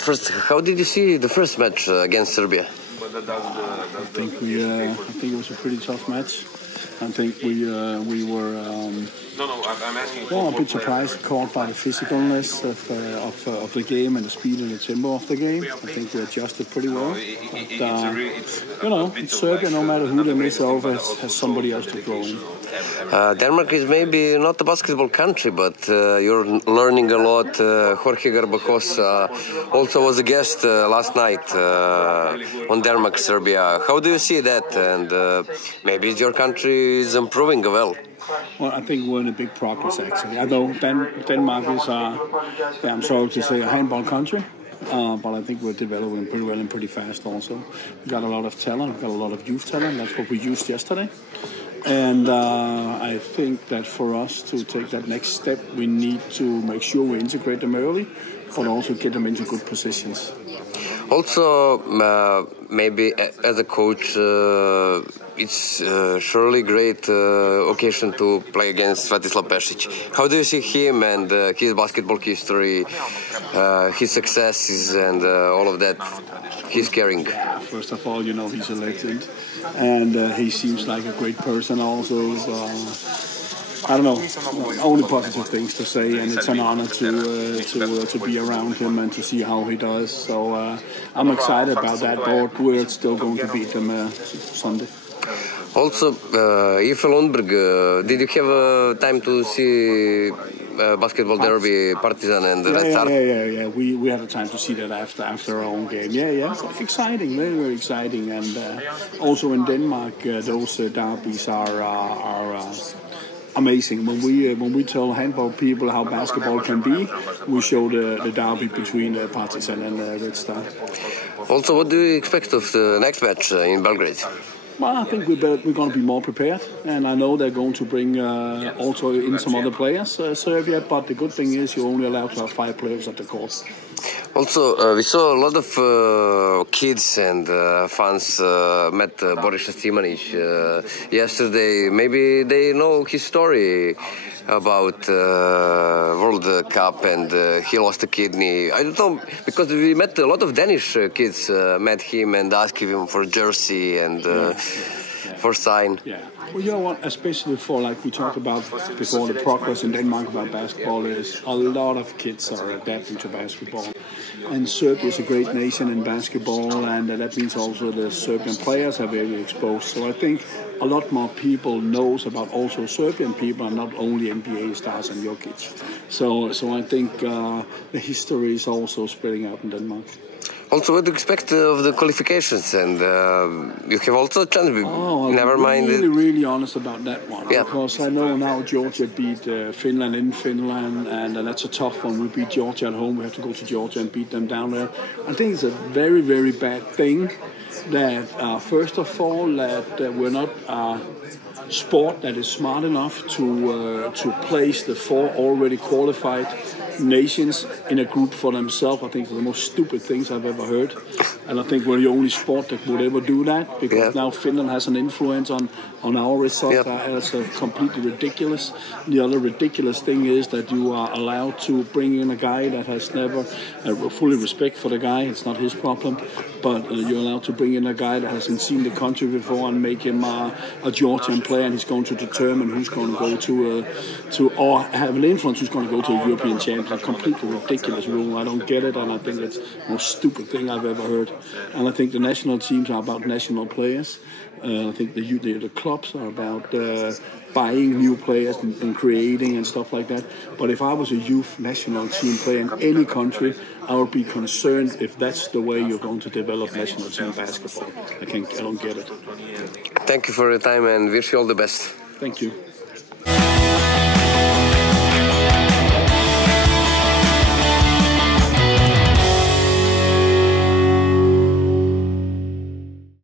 at first, how did you see the first match against Serbia? I think it was a pretty tough match. I think we were a bit surprised, caught by the physicalness of the game and the speed and the tempo of the game. I think we adjusted pretty well. But, in Serbia, no matter who they miss over, has somebody else to throw in. Denmark is maybe not a basketball country, but you're learning a lot. Jorge Garbajos also was a guest last night on Denmark-Serbia. How do you see that? And maybe your country is improving well. Well, I think we're in a big progress, actually. I know Denmark is, I'm sorry to say, a handball country. But I think we're developing pretty well and pretty fast also. We've got a lot of talent, we've got a lot of youth talent. That's what we used yesterday. And I think that for us to take that next step, we need to make sure we integrate them early, but also get them into good positions. Also, maybe as a coach, it's surely great occasion to play against Svetislavu Pešiću. How do you see him and his basketball history, his successes and all of that he's carrying? First of all, he's a legend, and he seems like a great person also. I don't know, only positive things to say, and it's an honor to be around him and to see how he does. So I'm excited about that, but we're still going to beat them Sunday. Also, Ife Lundberg, did you have time to see basketball derby, Partizan and Red Star? Yeah. We had a time to see that after our own game. Yeah. Exciting, very, very exciting. And also in Denmark, those derbies are amazing. When we tell handball people how basketball can be, we show the derby between Partizan and Red Star. Also, what do you expect of the next match in Belgrade? Well, I think we're going to be more prepared, and I know they're going to bring also in some other players, Serbia, but the good thing is you're only allowed to have 5 players at the court. Also, we saw a lot of kids and fans met Borisa Stimanić yesterday. Maybe they know his story about World Cup and he lost a kidney. I don't know, because we met a lot of Danish kids, met him and asked him for jersey and for sign. Yeah. Well, you know what, especially for, like we talked about before, the progress in Denmark about basketball is a lot of kids are adapting to basketball. And Serbia is a great nation in basketball, and that means also the Serbian players are very exposed. So I think a lot more people knows about also Serbian people and not only NBA stars and Jokic. So I think the history is also spreading out in Denmark. Also, what do you expect of the qualifications? And you have also a chance. Never mind. I'm really honest about that one. Yeah. Because I know now Georgia beat Finland in Finland, and that's a tough one. We beat Georgia at home. We have to go to Georgia and beat them down there. I think it's a very, very bad thing that, first of all, that we're not a sport that is smart enough to place the 4 already qualified nations in a group for themselves. I think it's the most stupid things I've ever heard, and I think we're the only sport that would ever do that, because now Finland has an influence on our results. That's completely ridiculous. The other ridiculous thing is that you are allowed to bring in a guy that has never fully respect for the guy. It's not his problem, but you're allowed to bring in a guy that hasn't seen the country before and make him a Georgian player, and he's going to determine who's going to go to or have an influence who's going to go to a European champion. A completely ridiculous rule. I don't get it, and I think it's the most stupid thing I've ever heard. And I think the national teams are about national players. I think the clubs are about buying new players and creating and stuff like that. But if I was a youth national team player in any country, I would be concerned if that's the way you're going to develop national team basketball. I don't get it. Thank you for your time and wish you all the best. Thank you.